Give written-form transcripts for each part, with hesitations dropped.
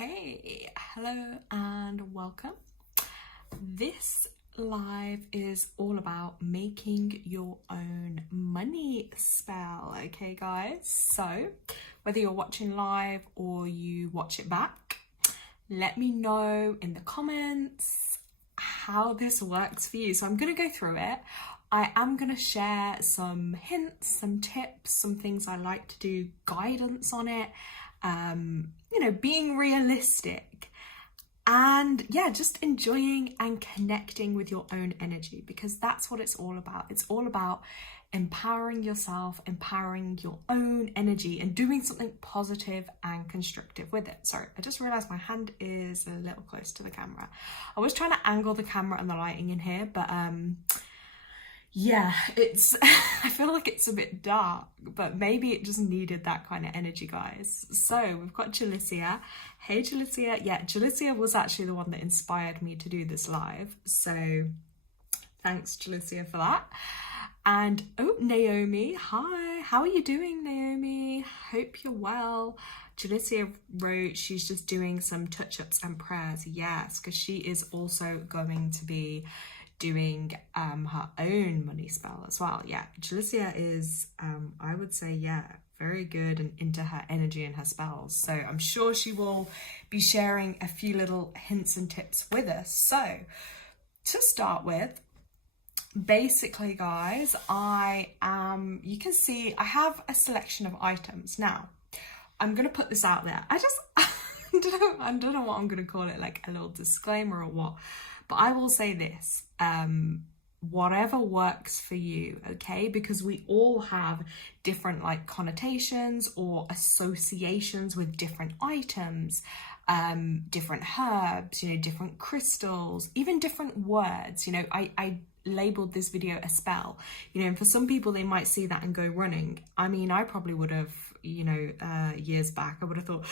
Okay, hello and welcome. This live is all about making your own money spell, okay guys? So whether you're watching live or you watch it back, let me know in the comments how this works for you. So I'm going to go through it. I am going to share some hints, some tips, some things I like to do, guidance on it, being realistic, and just enjoying and connecting with your own energy, because that's what it's all about. It's all about empowering yourself, empowering your own energy, and doing something positive and constructive with it. Sorry, I just realized my hand is a little close to the camera. I was trying to angle the camera and the lighting in here, but it's I feel like it's a bit dark, but maybe it just needed that kind of energy, guys. So we've got Jalicia. Hey Jalicia. Yeah, Jalicia was actually the one that inspired me to do this live, so thanks Jalicia for that. And oh, Naomi, hi, how are you doing, Naomi? Hope you're well. Jalicia wrote she's just doing some touch-ups and prayers. Yes, because she is also going to be doing her own money spell as well. Yeah, Jalicia is I would say very good and into her energy and her spells, so I'm sure she will be sharing a few little hints and tips with us. So to start with, basically guys, you can see I have a selection of items. Now I'm gonna put this out there. I don't know what I'm gonna call it, like a little disclaimer or what, but I will say this, whatever works for you, okay? Because we all have different connotations or associations with different items, different herbs, different crystals, even different words. I labeled this video a spell, and for some people they might see that and go running. I mean, I probably would have, years back, I would have thought,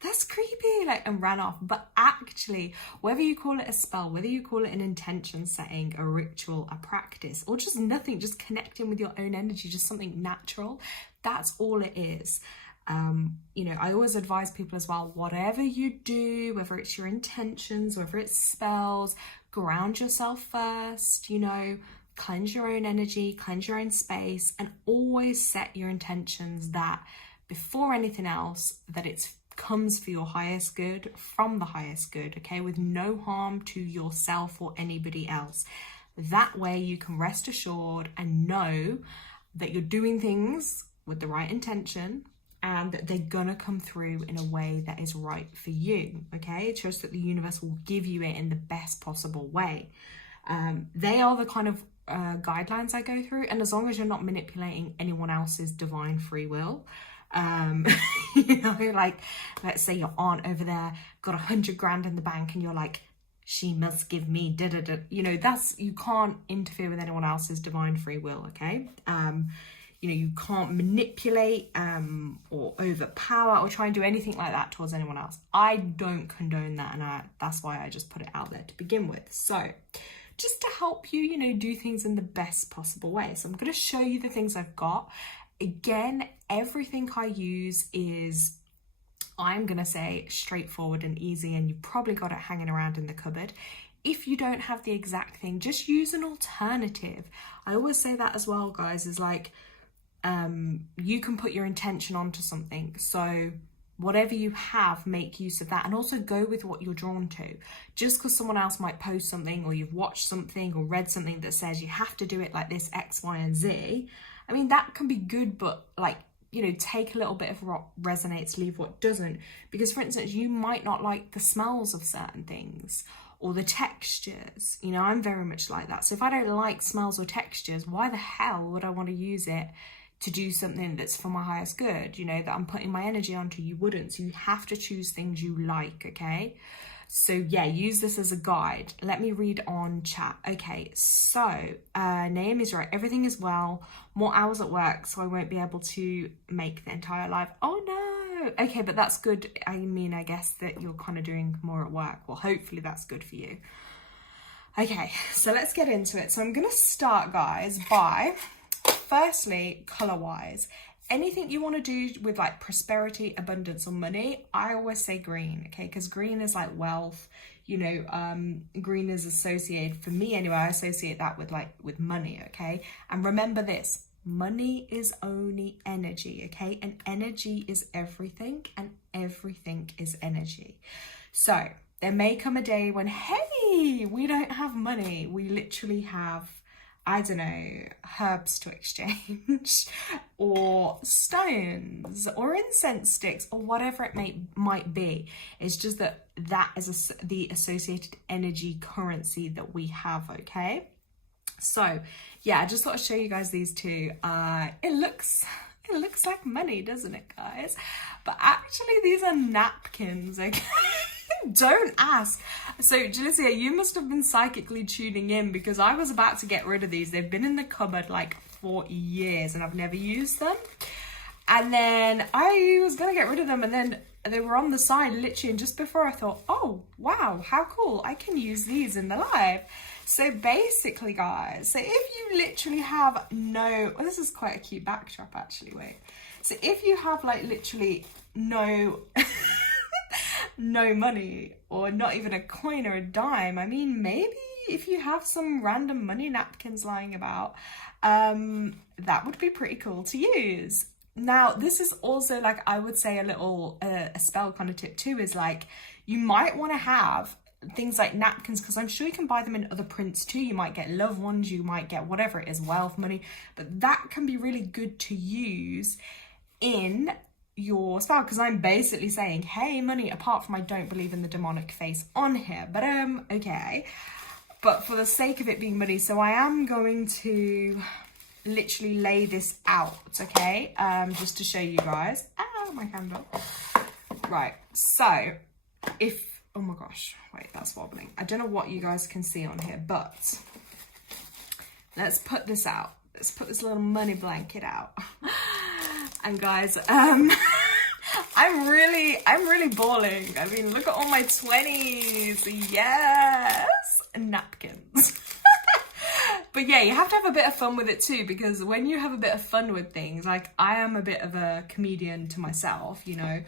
that's creepy, and ran off. But actually, whether you call it a spell, whether you call it an intention setting, a ritual, a practice, or just nothing, just connecting with your own energy, just something natural, that's all it is. I always advise people as well, whatever you do, whether it's your intentions, whether it's spells, ground yourself first, cleanse your own energy, cleanse your own space, and always set your intentions that before anything else, that it comes for your highest good, from the highest good, okay, with no harm to yourself or anybody else. That way you can rest assured and know that you're doing things with the right intention and that they're gonna come through in a way that is right for you, okay? Trust that the universe will give you it in the best possible way. They are the kind of guidelines I go through, and as long as you're not manipulating anyone else's divine free will, let's say your aunt over there got 100 grand in the bank and you're like, she must give me you can't interfere with anyone else's divine free will, okay? You can't manipulate or overpower or try and do anything like that towards anyone else. I don't condone that, and that's why I just put it out there to begin with. So just to help you, do things in the best possible way. So I'm going to show you the things I've got. Again, everything I use is, I'm going to say, straightforward and easy, and you've probably got it hanging around in the cupboard. If you don't have the exact thing, just use an alternative. I always say that as well, guys, is you can put your intention onto something. So whatever you have, make use of that, and also go with what you're drawn to. Just because someone else might post something, or you've watched something or read something that says you have to do it like this, X, Y, and Z, I mean, that can be good, but take a little bit of what resonates, leave what doesn't. Because for instance, you might not like the smells of certain things or the textures. I'm very much like that. So if I don't like smells or textures, why the hell would I want to use it to do something that's for my highest good, that I'm putting my energy onto? You wouldn't. So you have to choose things you like, okay? So use this as a guide. Let me read on chat. Okay, so Naomi's right. Everything is well. More hours at work, so I won't be able to make the entire live. Oh no. Okay, but that's good. I mean, I guess that you're kind of doing more at work. Well, hopefully that's good for you. Okay, so let's get into it. So I'm going to start, guys, by firstly, color-wise. anything you want to do with like prosperity, abundance, or money, I always say green, okay? Because green is like wealth, you know, green is associated, for me anyway, I associate that with like with money, okay? And remember this, money is only energy, okay? And energy is everything, and everything is energy. So there may come a day when, hey, we don't have money. We literally have, I don't know, herbs to exchange or stones or incense sticks or whatever it might be. It's just that that is the associated energy currency that we have, okay? So yeah, I just thought I'd show you guys these two. It looks like money, doesn't it, guys? But actually these are napkins, okay? Don't ask. So Jalicia, you must have been psychically tuning in, because I was about to get rid of these. They've been in the cupboard like for years and I've never used them. And then I was gonna get rid of them, and then they were on the side literally, and just before I thought, oh wow, how cool, I can use these in the live. So basically guys, so if you literally have no, well, this is quite a cute backdrop actually, wait. So if you have like literally no no money, or not even a coin or a dime, I mean, maybe if you have some random money napkins lying about, that would be pretty cool to use. Now, this is also like, I would say a little, a spell kind of tip too, is like, you might want to have things like napkins, because I'm sure you can buy them in other prints too. You might get loved ones, you might get whatever it is, wealth, money, but that can be really good to use in your spell, because I'm basically saying, hey, money, apart from I don't believe in the demonic face on here, but okay, but for the sake of it being money, so I am going to literally lay this out, okay, just to show you guys. My candle. Right, so if, oh my gosh, wait, that's wobbling. I don't know what you guys can see on here, but let's put this out. Let's put this little money blanket out. And guys, I'm really balling. I mean, look at all my 20s. Yes, napkins. But yeah, you have to have a bit of fun with it too, because when you have a bit of fun with things, like I am a bit of a comedian to myself, you know,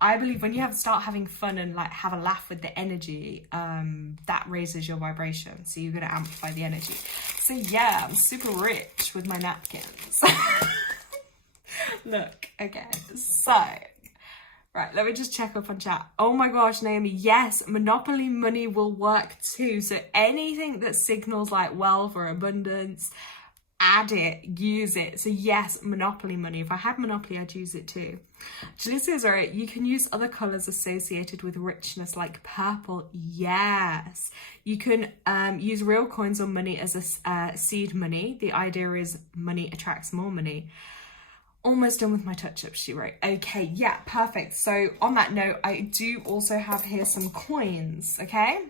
I believe when you start having fun and like have a laugh with the energy, that raises your vibration. So you're going to amplify the energy. So yeah, I'm super rich with my napkins. Look, okay, so, right, let me just check up on chat. Oh my gosh, Naomi, yes, Monopoly money will work too. So anything that signals like wealth or abundance, add it, use it. So yes, Monopoly money. If I had Monopoly, I'd use it too. Jalicia's right, you can use other colours associated with richness like purple. Yes, you can use real coins or money as a seed money. The idea is money attracts more money. Almost done with my touch-up, she wrote. Okay, yeah, perfect. So on that note, I do also have here some coins, okay?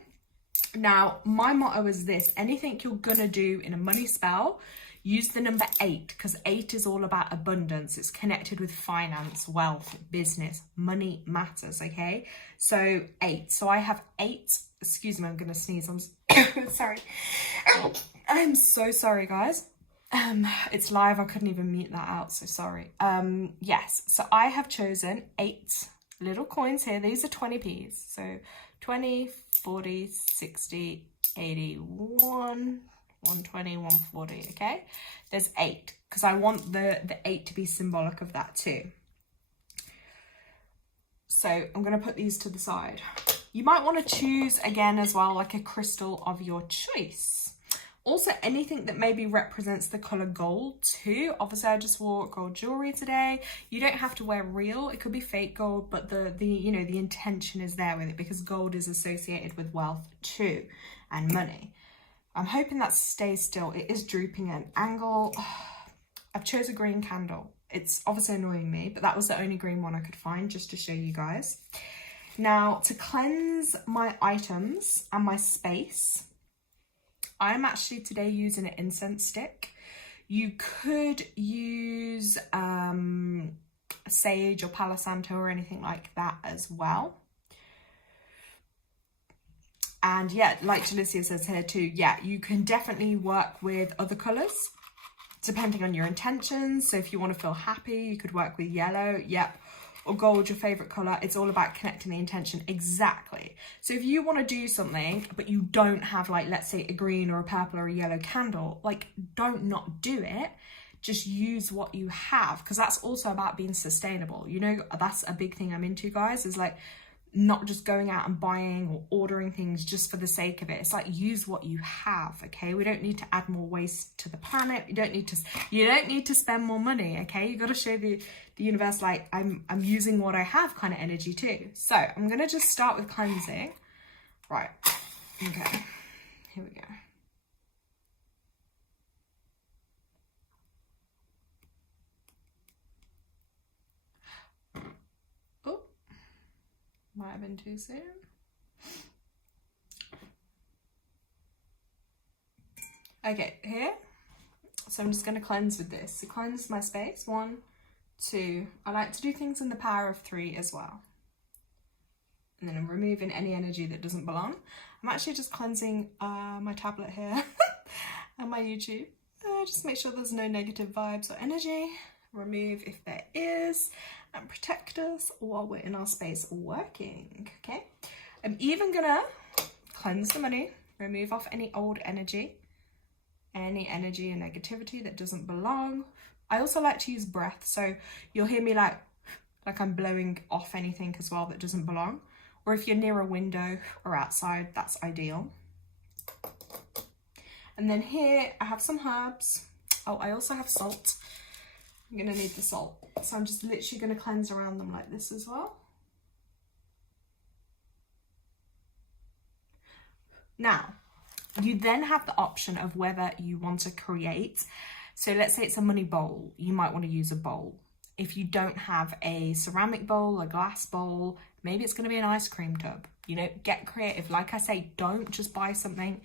Now, my motto is this: anything you're gonna do in a money spell, use the number 8, because 8 is all about abundance. It's connected with finance, wealth, business, money matters, okay? So 8. So I have 8, excuse me, I'm gonna sneeze, I'm sorry. I'm so sorry, guys. It's live, I couldn't even mute that out, so sorry. Yes, so I have chosen 8 little coins here. These are 20p's. So 20, 40, 60, 80, 120, 140, okay? There's 8, because I want the 8 to be symbolic of that too. So I'm going to put these to the side. You might want to choose, again, as well, like a crystal of your choice. Also, anything that maybe represents the colour gold too. Obviously, I just wore gold jewellery today. You don't have to wear real. It could be fake gold, but the you know, the intention is there with it, because gold is associated with wealth too and money. I'm hoping that stays still. It is drooping at an angle. I've chosen a green candle. It's obviously annoying me, but that was the only green one I could find, just to show you guys. Now, to cleanse my items and my space, I'm actually today using an incense stick. You could use sage or Palo Santo or anything like that as well. And yeah, like Jalicia says here too, yeah, you can definitely work with other colours depending on your intentions. So if you want to feel happy, you could work with yellow, yep, or gold, your favorite color. It's all about connecting the intention. Exactly. So if you want to do something, but you don't have, like, let's say a green or a purple or a yellow candle, like, don't not do it. Just use what you have, because that's also about being sustainable. You know, that's a big thing I'm into, guys, is like not just going out and buying or ordering things just for the sake of it. It's like, use what you have, okay? We don't need to add more waste to the planet. You don't need to spend more money, okay? You got to show the universe, like, I'm using what I have kind of energy too. So I'm gonna just start with cleansing. Right, okay, here we go. Oh, might have been too soon. Okay, here. So I'm just going to cleanse with this. So cleanse my space. 1, 2. I like to do things in the power of 3 as well. And then I'm removing any energy that doesn't belong. I'm actually just cleansing my tablet here and my YouTube. Just make sure there's no negative vibes or energy. Remove if there is, and protect us while we're in our space working, okay? I'm even gonna cleanse the money, remove off any old energy, any energy and negativity that doesn't belong. I also like to use breath, so you'll hear me like I'm blowing off anything as well that doesn't belong. Or if you're near a window or outside, that's ideal. And then here I have some herbs. Oh, I also have salt. I'm gonna need the salt. So I'm just literally gonna cleanse around them like this as well. Now, you then have the option of whether you want to create. So let's say it's a money bowl. You might want to use a bowl. If you don't have a ceramic bowl, a glass bowl, maybe it's going to be an ice cream tub. You know, get creative. Like I say, don't just buy something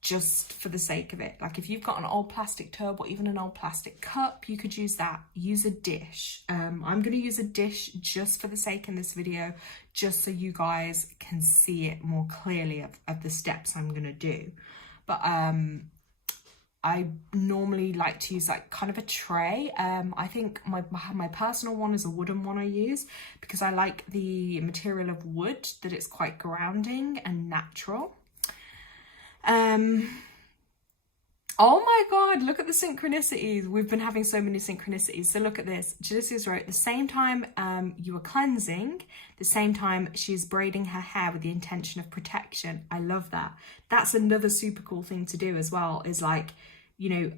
just for the sake of it. Like if you've got an old plastic tub or even an old plastic cup, you could use that. Use a dish. I'm going to use a dish just for the sake in this video, just so you guys can see it more clearly of the steps I'm going to do. But I normally like to use like kind of a tray. I think my personal one is a wooden one I use because I like the material of wood, that it's quite grounding and natural. Oh my god, look at the synchronicities. We've been having so many synchronicities. So look at this. Jalisia's wrote, the same time you were cleansing, the same time she's braiding her hair with the intention of protection. I love that. That's another super cool thing to do as well, is like, you know,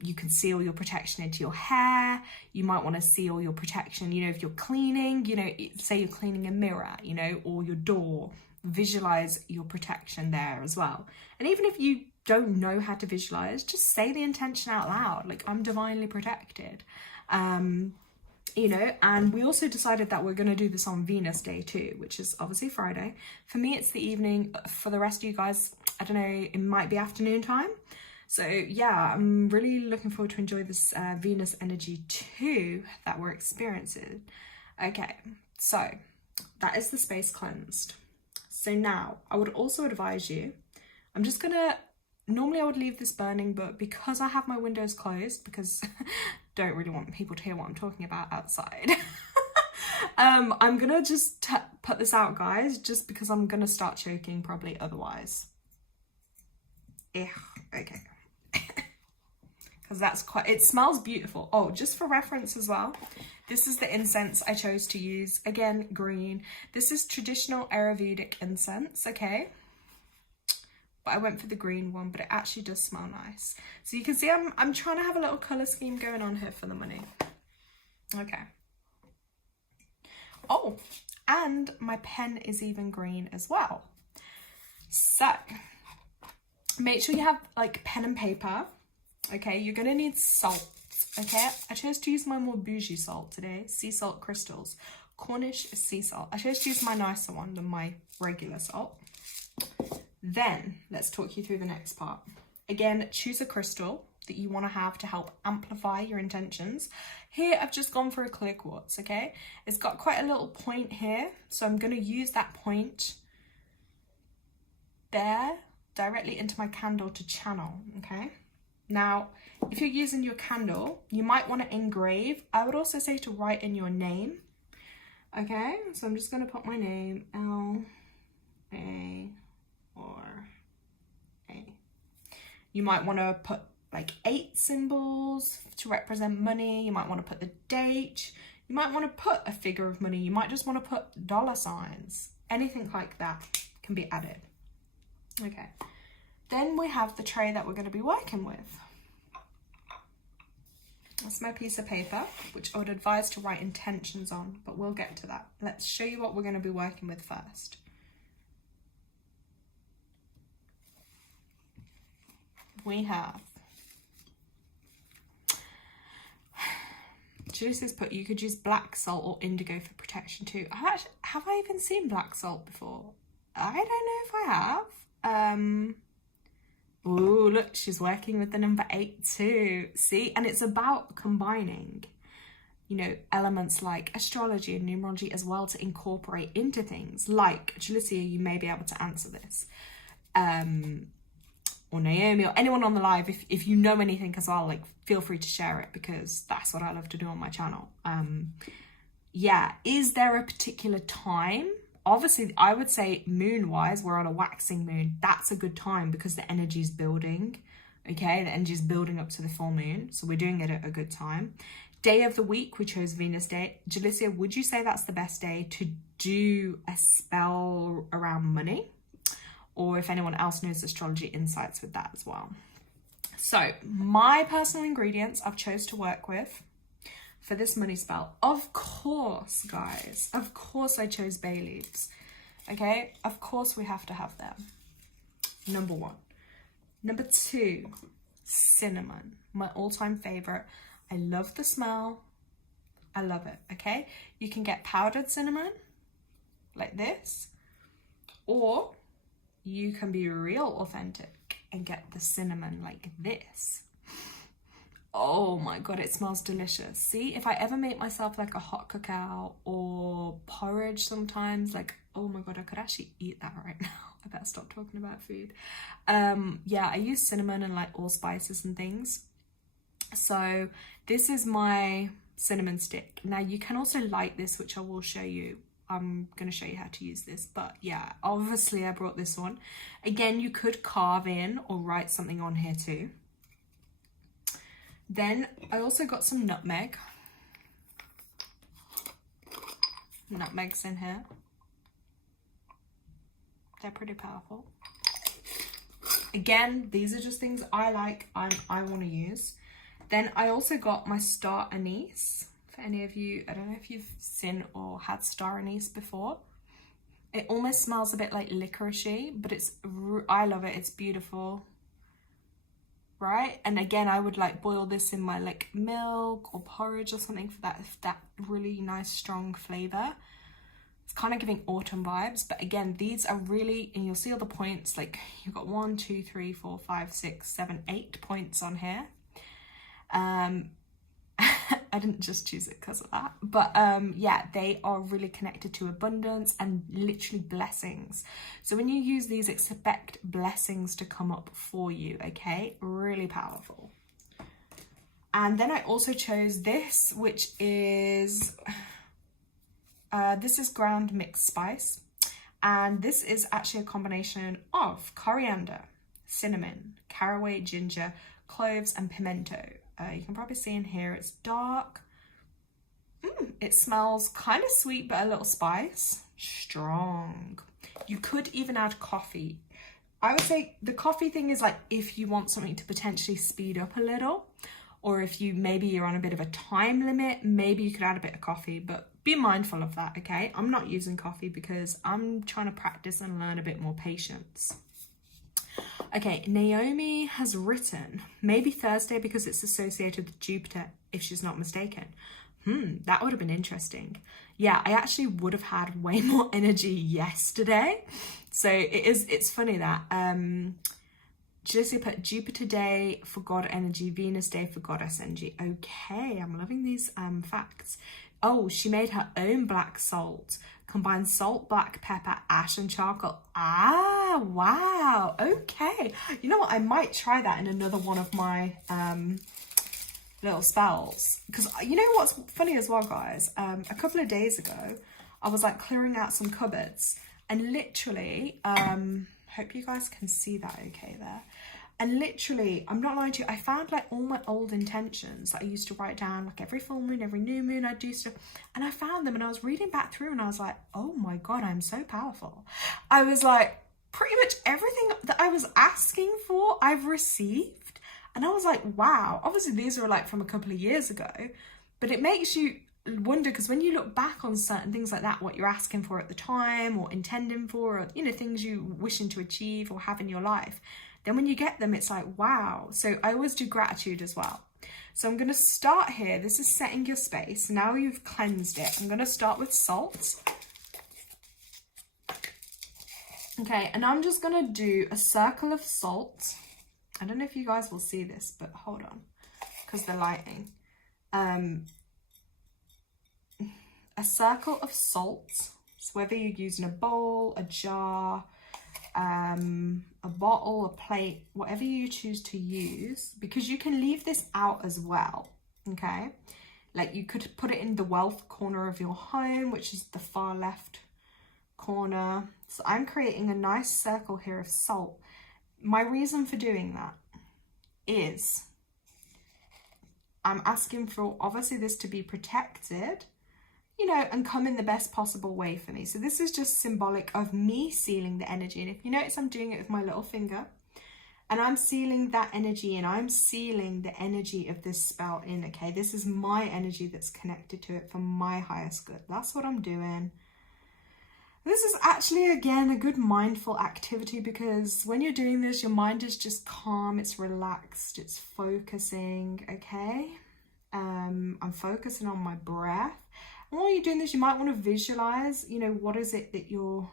you can seal your protection into your hair. You might want to seal your protection, you know, if you're cleaning, you know, say you're cleaning a mirror, you know, or your door, visualize your protection there as well. And even if you don't know how to visualize, just say the intention out loud, like, I'm divinely protected. You know, and we also decided that we're going to do this on Venus Day too, which is obviously Friday. For me, it's the evening. For the rest of you guys, I don't know, it might be afternoon time. So yeah, I'm really looking forward to enjoy this Venus energy too that we're experiencing. Okay, so that is the space cleansed. So now I would also advise you, I'm just gonna, normally I would leave this burning, but because I have my windows closed, because don't really want people to hear what I'm talking about outside, I'm gonna just put this out, guys, just because I'm gonna start choking probably otherwise. Okay. Because that's quite, it smells beautiful. Oh, just for reference as well, this is the incense I chose to use. Again, green. This is traditional Ayurvedic incense, okay? But I went for the green one, but it actually does smell nice. So you can see I'm trying to have a little colour scheme going on here for the money. Okay. Oh, and my pen is even green as well. So make sure you have like pen and paper. Okay, you're gonna need salt. Okay, I chose to use my more bougie salt today, sea salt crystals, Cornish sea salt. I chose to use my nicer one than my regular salt. Then let's talk you through the next part. Again, choose a crystal that you want to have to help amplify your intentions. Here I've just gone for a clear quartz. Okay, it's got quite a little point here, so I'm going to use that point there directly into my candle to channel. Okay, Now, if you're using your candle, you might want to engrave. I would also say to write in your name. Okay, so I'm just going to put my name, L-A-R-A. You might want to put like 8 symbols to represent money. You might want to put the date. You might want to put a figure of money. You might just want to put dollar signs. Anything like that can be added. Okay, then we have the tray that we're going to be working with. That's my piece of paper, which I would advise to write intentions on, but we'll get to that. Let's show you what we're going to be working with first. We have, Julicia's put, you could use black salt or indigo for protection too. Have I even seen black salt before? I don't know if I have. Ooh, look, she's working with the number 8 too. See, and it's about combining, you know, elements like astrology and numerology as well to incorporate into things. Like, Julicia, you may be able to answer this. Or Naomi, or anyone on the live, if you know anything as well, like, feel free to share it, because that's what I love to do on my channel. Yeah, is there a particular time? Obviously, I would say moon-wise, we're on a waxing moon. That's a good time because the energy is building, okay? The energy is building up to the full moon, so we're doing it at a good time. Day of the week, we chose Venus Day. Julicia, would you say that's the best day to do a spell around money? Or if anyone else knows astrology insights with that as well. So my personal ingredients I've chose to work with for this money spell. Of course, guys, of course I chose bay leaves. Okay, of course we have to have them. Number 1. Number 2, cinnamon, my all-time favorite. I love the smell. I love it, okay? You can get powdered cinnamon like this, or you can be real authentic and get the cinnamon like this. Oh my God, it smells delicious. See, if I ever make myself like a hot cacao or porridge sometimes, like, oh my God, I could actually eat that right now. I better stop talking about food. Yeah, I use cinnamon and like allspices and things. So this is my cinnamon stick. Now you can also light this, which I will show you. I'm going to show you how to use this, but yeah, obviously I brought this one. Again, you could carve in or write something on here too. Then I also got some nutmeg. Nutmegs in here. They're pretty powerful. Again, these are just things I like, I want to use. Then I also got my star anise. For any of you, I don't know if you've seen or had star anise before. It almost smells a bit like licoricey, but I love it. It's beautiful, right? And again, I would like boil this in my like milk or porridge or something for that really nice strong flavor. It's kind of giving autumn vibes, but again, these are really, and you'll see all the points, like you've got 1, 2, 3, 4, 5, 6, 7, 8 points on here. I didn't just choose it because of that, but yeah, they are really connected to abundance and literally blessings. So when you use these, expect blessings to come up for you, okay? Really powerful. And then I also chose this, which is this is ground mixed spice, and this is actually a combination of coriander, cinnamon, caraway, ginger, cloves and pimento. You can probably see in here, it's dark. It smells kind of sweet, but a little spice. Strong. You could even add coffee. I would say the coffee thing is like if you want something to potentially speed up a little, or if maybe you're on a bit of a time limit, maybe you could add a bit of coffee, but be mindful of that, okay? I'm not using coffee because I'm trying to practice and learn a bit more patience. Okay, Naomi has written, maybe Thursday because it's associated with Jupiter, if she's not mistaken. That would have been interesting. Yeah, I actually would have had way more energy yesterday. So it's funny that Julicia put Jupiter day for God energy, Venus day for goddess energy. Okay, I'm loving these facts. Oh, she made her own black salt. Combined salt, black pepper, ash, and charcoal. Ah, wow. Okay. You know what? I might try that in another one of my little spells. Because you know what's funny as well, guys? A couple of days ago, I was like clearing out some cupboards. And literally, hope you guys can see that okay there. And literally, I'm not lying to you, I found like all my old intentions that I used to write down, like every full moon, every new moon, I'd do stuff. And I found them and I was reading back through and I was like, oh my God, I'm so powerful. I was like, pretty much everything that I was asking for, I've received. And I was like, wow, obviously these were like from a couple of years ago, but it makes you wonder, because when you look back on certain things like that, what you're asking for at the time or intending for, or, you know, things you wishing to achieve or have in your life, then when you get them, it's like, wow. So I always do gratitude as well. So I'm going to start here. This is setting your space. Now you've cleansed it. I'm going to start with salt. Okay, and I'm just going to do a circle of salt. I don't know if you guys will see this, but hold on, because the lighting. A circle of salt. So whether you're using a bowl, a jar, a bottle, a plate, whatever you choose to use, because you can leave this out as well, okay? Like you could put it in the wealth corner of your home, which is the far left corner. So I'm creating a nice circle here of salt. My reason for doing that is I'm asking for obviously this to be protected, you know, and come in the best possible way for me. So this is just symbolic of me sealing the energy. And if you notice, I'm doing it with my little finger and I'm sealing that energy, and I'm sealing the energy of this spell in, okay? This is my energy that's connected to it for my highest good. That's what I'm doing. This is actually, again, a good mindful activity, because when you're doing this, your mind is just calm, it's relaxed, it's focusing, okay? I'm focusing on my breath. And while you're doing this, you might want to visualize, you know, what is it that you're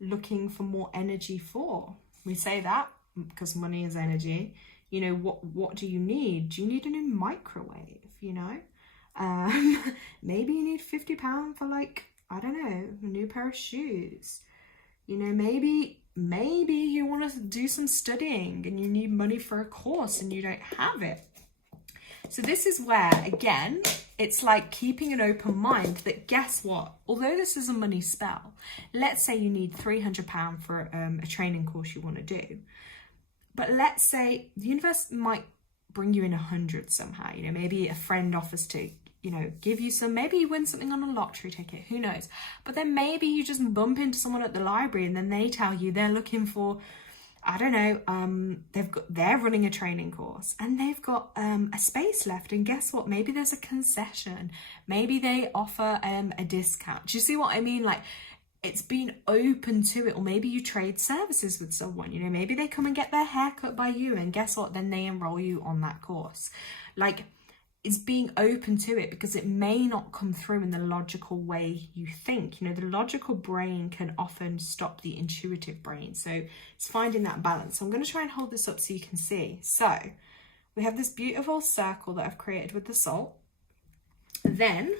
looking for more energy for? We say that because money is energy. You know, what do you need? Do you need a new microwave, you know? Maybe you need £50 for, like, I don't know, a new pair of shoes. You know, maybe you want to do some studying and you need money for a course and you don't have it. So this is where, again, it's like keeping an open mind that, guess what? Although this is a money spell, let's say you need £300 for a training course you want to do. But let's say the universe might bring you in 100 somehow. You know, maybe a friend offers to, you know, give you some, maybe you win something on a lottery ticket, who knows? But then maybe you just bump into someone at the library and then they tell you they're looking for, I don't know, they're running a training course and they've got a space left, and guess what? Maybe there's a concession. Maybe they offer a discount. Do you see what I mean? Like, it's been open to it. Or maybe you trade services with someone, you know, maybe they come and get their hair cut by you, and guess what? Then they enroll you on that course. Like, it's being open to it, because it may not come through in the logical way you think. You know, the logical brain can often stop the intuitive brain. So it's finding that balance. So I'm going to try and hold this up so you can see. So we have this beautiful circle that I've created with the salt. Then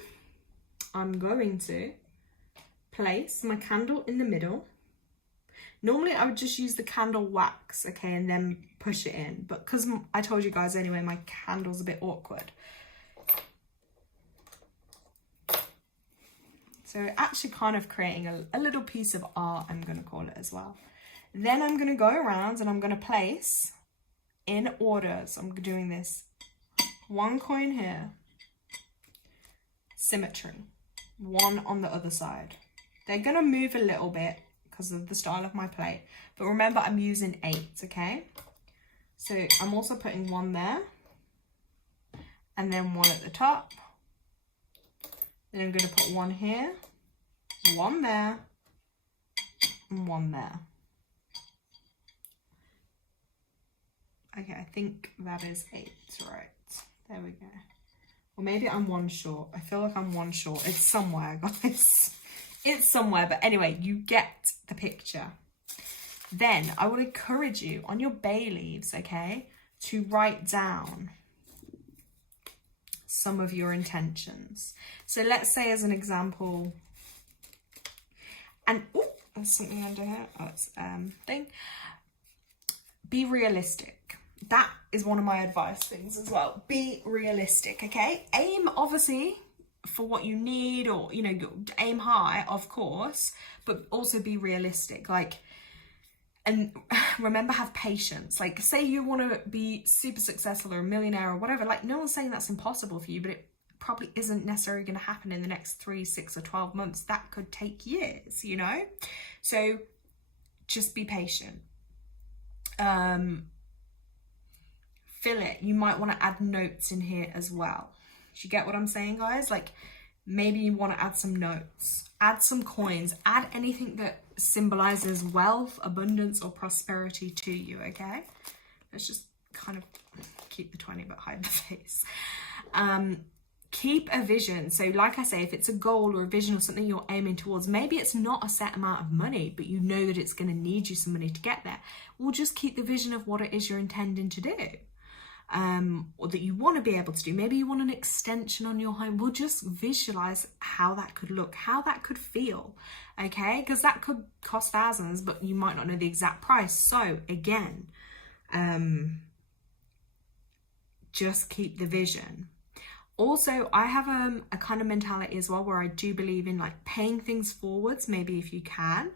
I'm going to place my candle in the middle. Normally I would just use the candle wax, okay, and then push it in. But because I told you guys anyway, my candle's a bit awkward. So actually kind of creating a little piece of art, I'm going to call it as well. Then I'm going to go around and I'm going to place in order. So I'm doing this. One coin here. Symmetry. One on the other side. They're going to move a little bit because of the style of my plate. But remember, I'm using 8, okay? So I'm also putting one there. And then one at the top. Then I'm going to put one here, one there, and one there. Okay, I think that is 8, right? There we go. Or maybe I'm one short. I feel like I'm one short. It's somewhere, guys. It's somewhere, but anyway, you get the picture. Then I will encourage you on your bay leaves, okay, to write down some of your intentions. So let's say, as an example, and oh, there's something under here. Oh, it's thing. Be realistic. That is one of my advice things as well. Be realistic, okay? Aim obviously for what you need, or you know, aim high, of course, but also be realistic. Like, and remember, have patience. Like, say you want to be super successful or a millionaire or whatever, like, no one's saying that's impossible for you, but it probably isn't necessarily going to happen in the next 3, 6 or 12 months. That could take years, you know? So just be patient. Fill it. You might want to add notes in here as well. Do you get what I'm saying, guys? Like, maybe you want to add some notes, add some coins, add anything that symbolizes wealth, abundance, or prosperity to you, okay? Let's just kind of keep the 20 but hide the face. Keep a vision. So like I say, if it's a goal or a vision or something you're aiming towards, maybe it's not a set amount of money, but you know that it's going to need you some money to get there. Well, just keep the vision of what it is you're intending to do. Or that you want to be able to do. Maybe you want an extension on your home. Well, just visualize how that could look, how that could feel, okay? Because that could cost thousands, but you might not know the exact price. So again, just keep the vision. Also, I have a kind of mentality as well where I do believe in like paying things forwards, maybe if you can.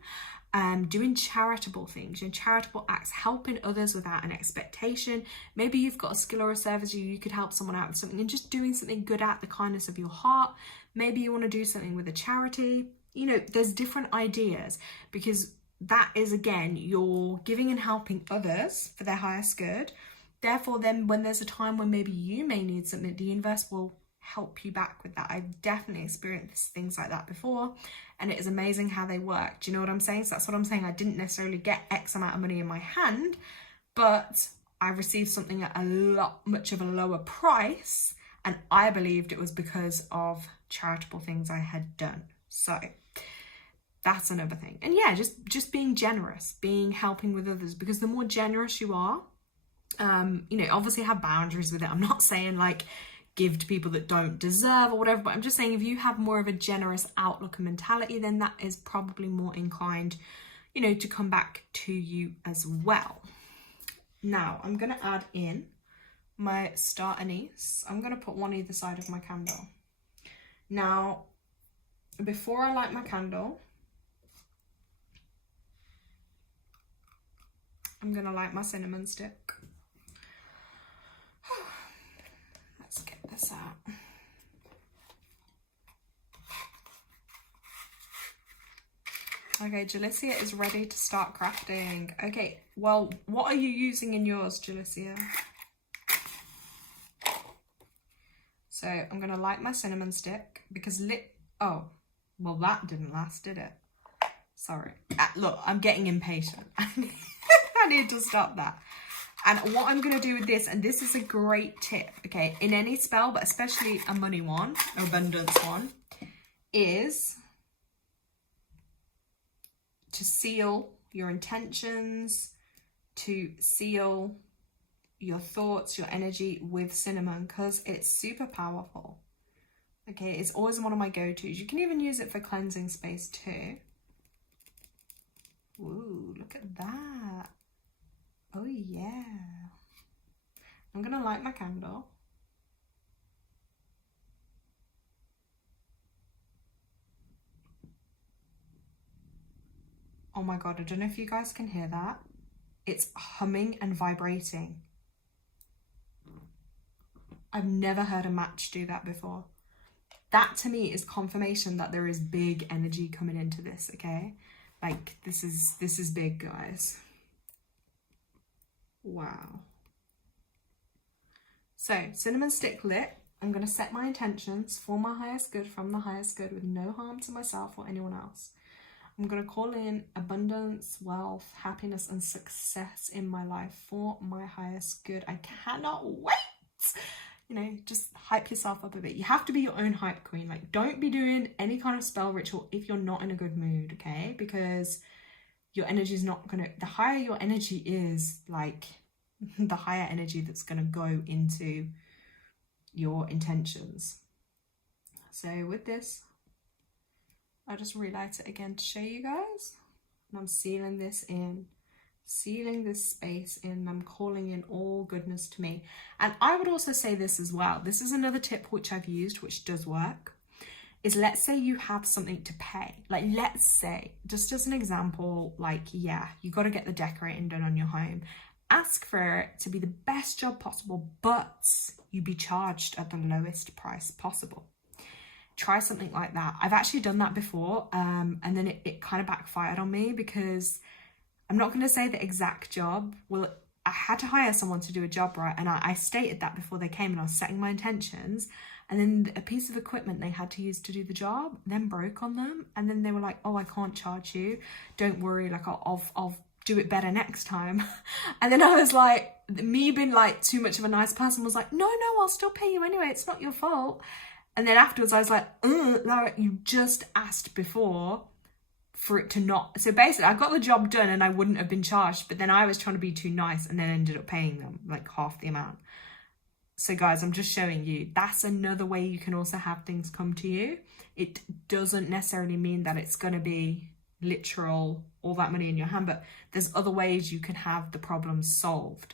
Doing charitable things, you know, charitable acts, helping others without an expectation. Maybe you've got a skill or a service, you could help someone out with something, and just doing something good out the kindness of your heart. Maybe you want to do something with a charity. You know, there's different ideas, because that is, again, you're giving and helping others for their highest good. Therefore, then when there's a time when maybe you may need something, the universe will help you back with that. I've definitely experienced things like that before, and it is amazing how they work. Do you know what I'm saying? So that's what I'm saying. I didn't necessarily get X amount of money in my hand, but I received something at much of a lower price, and I believed it was because of charitable things I had done. So that's another thing. And yeah, just being generous, helping with others, because the more generous you are, you know, obviously have boundaries with it. I'm not saying like give to people that don't deserve or whatever, but I'm just saying if you have more of a generous outlook and mentality, then that is probably more inclined, you know, to come back to you as well. Now I'm going to add in my star anise. I'm going to put one either side of my candle. Now, before I light my candle, I'm going to light my cinnamon stick. Let's get this out. Okay, Jalicia is ready to start crafting. Okay, well, what are you using in yours, Jalicia? So I'm going to light my cinnamon stick because oh, well, that didn't last, did it? Sorry. Look, I'm getting impatient. I need to stop that. And what I'm going to do with this, and this is a great tip, okay, in any spell, but especially a money one, or abundance one, is to seal your intentions, to seal your thoughts, your energy with cinnamon, because it's super powerful. Okay, it's always one of my go-tos. You can even use it for cleansing space too. Ooh, look at that. Oh yeah. I'm gonna light my candle. Oh my god, I don't know if you guys can hear that. It's humming and vibrating. I've never heard a match do that before. That to me is confirmation that there is big energy coming into this, okay? Like this is big, guys. Wow. So, cinnamon stick lit. I'm going to set my intentions for my highest good, from the highest good, with no harm to myself or anyone else. I'm going to call in abundance, wealth, happiness, and success in my life for my highest good. I cannot wait. You know, just hype yourself up a bit. You have to be your own hype queen. Like, don't be doing any kind of spell ritual if you're not in a good mood, okay? Because your energy is not going to, the higher your energy is, like, the higher energy that's going to go into your intentions. So with this, I'll just relight it again to show you guys. And I'm sealing this in, sealing this space in. I'm calling in all goodness to me. And I would also say this as well. This is another tip which I've used, which does work, is let's say you have something to pay. Like, let's say, just as an example, like, yeah, you got to get the decorating done on your home. Ask for it to be the best job possible, but you be charged at the lowest price possible. Try something like that. I've actually done that before, and then it kind of backfired on me, because I'm not going to say the exact job. Well, I had to hire someone to do a job, right? And I stated that before they came, and I was setting my intentions. And then a piece of equipment they had to use to do the job then broke on them. And then they were like, oh, I can't charge you. Don't worry, like I'll do it better next time. And then I was like, me being like too much of a nice person was like, no, I'll still pay you anyway. It's not your fault. And then afterwards I was like, Laura, you just asked before for it to not. So basically I got the job done and I wouldn't have been charged, but then I was trying to be too nice and then ended up paying them like half the amount. So guys, I'm just showing you, that's another way you can also have things come to you. It doesn't necessarily mean that it's going to be literal, all that money in your hand, but there's other ways you can have the problem solved.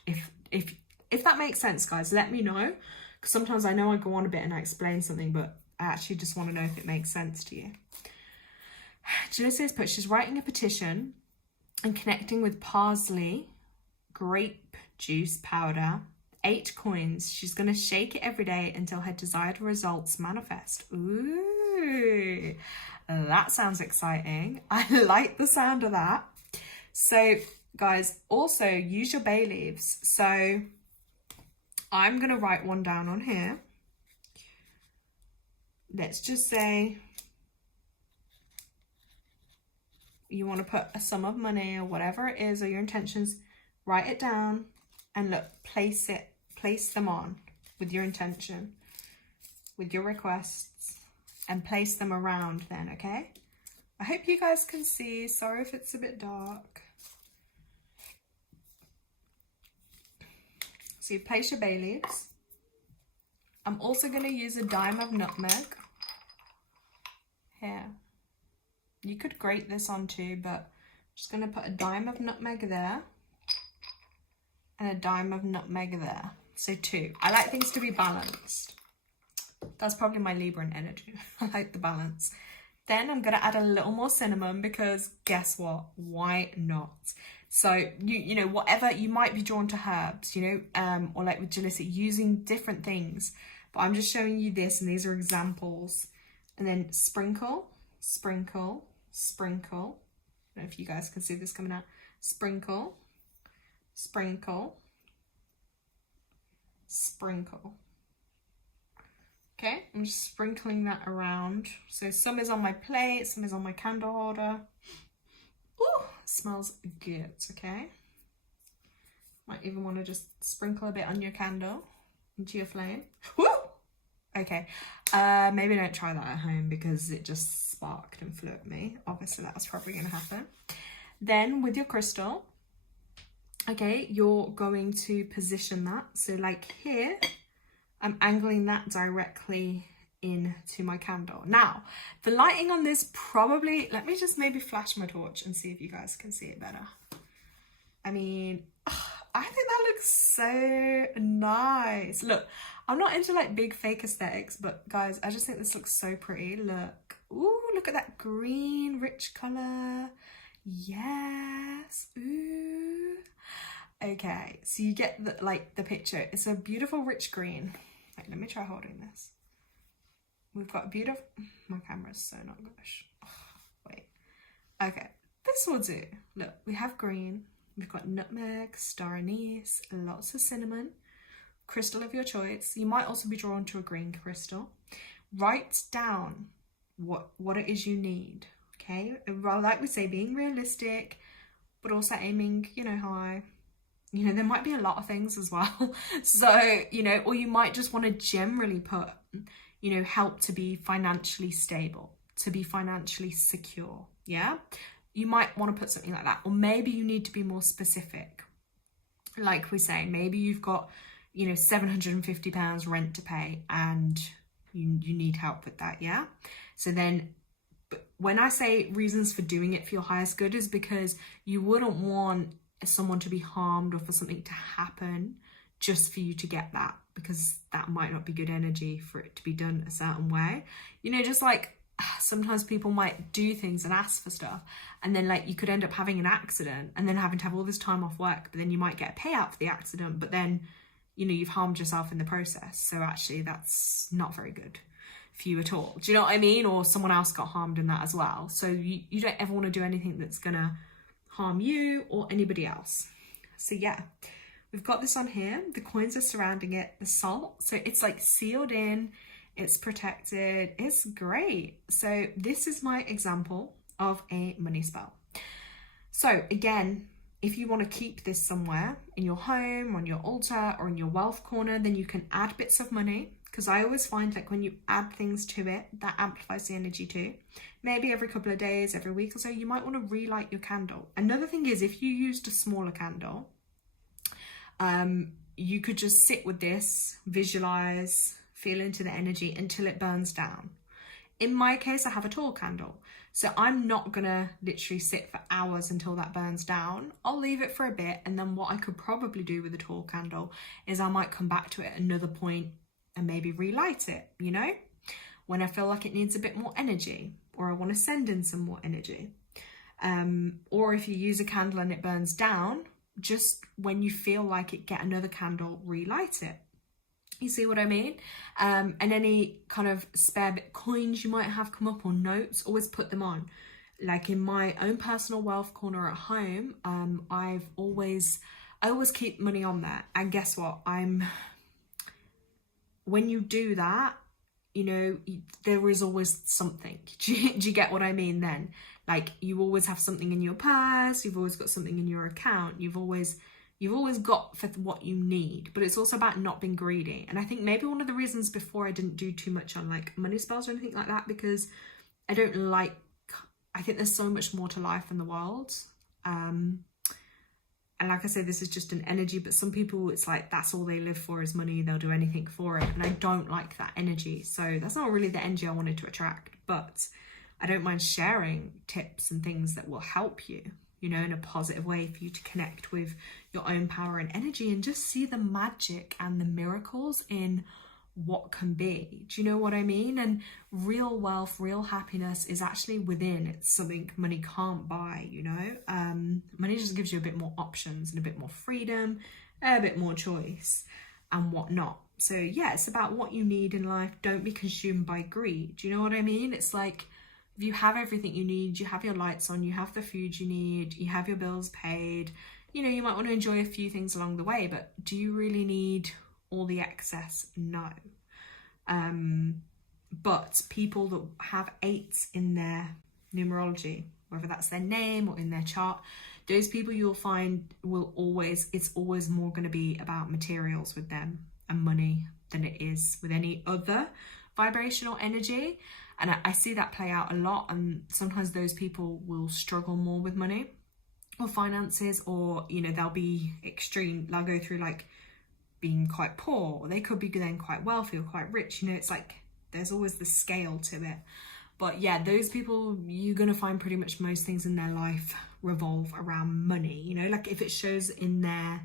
If that makes sense, guys, let me know. Because sometimes I know I go on a bit and I explain something, but I actually just want to know if it makes sense to you. Jalisia's put, she's writing a petition and connecting with parsley, grape juice powder, 8 coins. She's going to shake it every day until her desired results manifest. Ooh, that sounds exciting. I like the sound of that. So guys, also use your bay leaves. So I'm going to write one down on here. Let's just say you want to put a sum of money or whatever it is, or your intentions, write it down and look, place them on with your intention, with your requests, and place them around then, okay? I hope you guys can see. Sorry if it's a bit dark. So you place your bay leaves. I'm also going to use a dime of nutmeg here. You could grate this on too, but I'm just going to put a dime of nutmeg there and a dime of nutmeg there. So 2. I like things to be balanced. That's probably my Libran energy. I like the balance. Then I'm going to add a little more cinnamon, because guess what? Why not? So, you know, whatever, you might be drawn to herbs, you know, or like with Jalisia, using different things. But I'm just showing you this, and these are examples. And then sprinkle, sprinkle, sprinkle. I don't know if you guys can see this coming out. Sprinkle, sprinkle, sprinkle. Okay, I'm just sprinkling that around. So some is on my plate, some is on my candle holder. Ooh, smells good, okay? Might even want to just sprinkle a bit on your candle into your flame. Woo! Okay, maybe don't try that at home because it just sparked and flew at me. Obviously that was probably going to happen. Then with your crystal, okay, you're going to position that. So like here, I'm angling that directly into my candle. Now, the lighting on this probably, let me just maybe flash my torch and see if you guys can see it better. I mean, I think that looks so nice. Look, I'm not into like big fake aesthetics, but guys, I just think this looks so pretty. Look, ooh, look at that green, rich color. Yes, ooh. Okay, so you get the, like the picture. It's a beautiful rich green. Wait, let me try holding this. We've got beautiful, my camera's so not good. Wait, okay, this will do. Look, we have green, we've got nutmeg, star anise, lots of cinnamon, crystal of your choice. You might also be drawn to a green crystal. Write down what it is you need, okay? Like we say, being realistic, but also aiming, you know, high. You know, there might be a lot of things as well. So, you know, or you might just want to generally put, you know, help to be financially stable, to be financially secure, yeah? You might want to put something like that. Or maybe you need to be more specific. Like we say, maybe you've got, you know, £750 rent to pay, and you need help with that, yeah? So then when I say reasons for doing it for your highest good is because you wouldn't want someone to be harmed or for something to happen just for you to get that, because that might not be good energy for it to be done a certain way. You know, just like sometimes people might do things and ask for stuff, and then like you could end up having an accident and then having to have all this time off work, but then you might get a payout for the accident, but then, you know, you've harmed yourself in the process. So actually that's not very good for you at all. Do you know what I mean? Or someone else got harmed in that as well. So you don't ever want to do anything that's gonna harm you or anybody else. So yeah, we've got this on here. The coins are surrounding it, the salt. So it's like sealed in, it's protected, it's great. So this is my example of a money spell. So again, if you want to keep this somewhere in your home, on your altar, or in your wealth corner, then you can add bits of money, because I always find like when you add things to it, that amplifies the energy too. Maybe every couple of days, every week or so, you might want to relight your candle. Another thing is, if you used a smaller candle, you could just sit with this, visualize, feel into the energy until it burns down. In my case, I have a tall candle, so I'm not gonna literally sit for hours until that burns down. I'll leave it for a bit, and then what I could probably do with a tall candle is I might come back to it at another point and maybe relight it, you know, when I feel like it needs a bit more energy, or I want to send in some more energy. Or if you use a candle and it burns down, just when you feel like it, get another candle, relight it. You see what I mean? And any kind of spare bit coins you might have come up, or notes, always put them on. Like in my own personal wealth corner at home, I always keep money on there. And guess what? When you do that, you know, there is always something. Do you get what I mean then? Like you always have something in your purse, you've always got something in your account, you've always got for what you need. But it's also about not being greedy. And I think maybe one of the reasons before I didn't do too much on like money spells or anything like that, because I think there's so much more to life in the world. And like I said, this is just an energy, but some people, it's like that's all they live for is money. They'll do anything for it. And I don't like that energy. So that's not really the energy I wanted to attract, but I don't mind sharing tips and things that will help you, you know, in a positive way for you to connect with your own power and energy and just see the magic and the miracles in what can be. Do you know what I mean? And real wealth, real happiness is actually within. It's something money can't buy, you know? Money just gives you a bit more options and a bit more freedom, a bit more choice and whatnot. So yeah, it's about what you need in life. Don't be consumed by greed. Do you know what I mean? It's like, if you have everything you need, you have your lights on, you have the food you need, you have your bills paid, you know, you might want to enjoy a few things along the way, but do you really need all the excess? No. But people that have 8s in their numerology, whether that's their name or in their chart, those people you'll find it's always more going to be about materials with them and money than it is with any other vibrational energy. And I see that play out a lot, and sometimes those people will struggle more with money or finances, or, you know, they'll be extreme, they'll go through like being quite poor, or they could be then quite wealthy or quite rich. You know, it's like there's always the scale to it. But yeah, those people, you're going to find pretty much most things in their life revolve around money. You know, like if it shows in their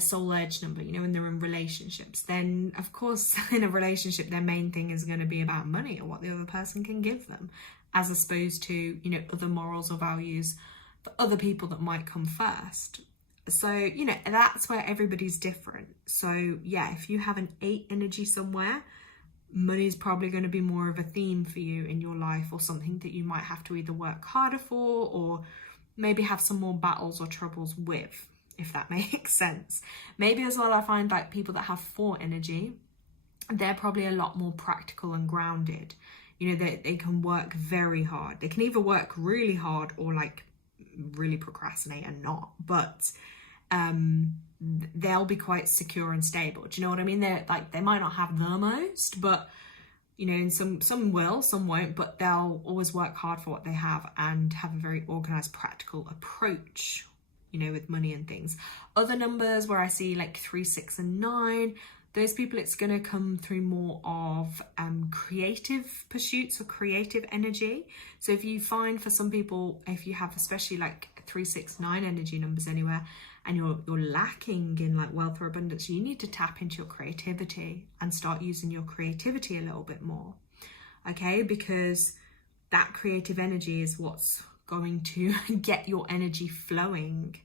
soul edge number, you know, when they're in relationships, then of course in a relationship their main thing is going to be about money or what the other person can give them, as opposed to, you know, other morals or values for other people that might come first. So, you know, that's where everybody's different. So yeah, if you have an 8 energy somewhere, money is probably going to be more of a theme for you in your life, or something that you might have to either work harder for or maybe have some more battles or troubles with, if that makes sense. Maybe as well, I find like people that have 4 energy, they're probably a lot more practical and grounded. You know, they can work very hard. They can either work really hard or like really procrastinate and not, but they'll be quite secure and stable. Do you know what I mean? They're like, they might not have the most, but you know, and some will, some won't, but they'll always work hard for what they have and have a very organized, practical approach you know, with money and things. Other numbers where I see like 3, 6 and 9, those people, it's going to come through more of creative pursuits or creative energy. So if you find, for some people, if you have especially like 3, 6, 9 energy numbers anywhere, and you're lacking in like wealth or abundance, you need to tap into your creativity and start using your creativity a little bit more. Okay, because that creative energy is what's going to get your energy flowing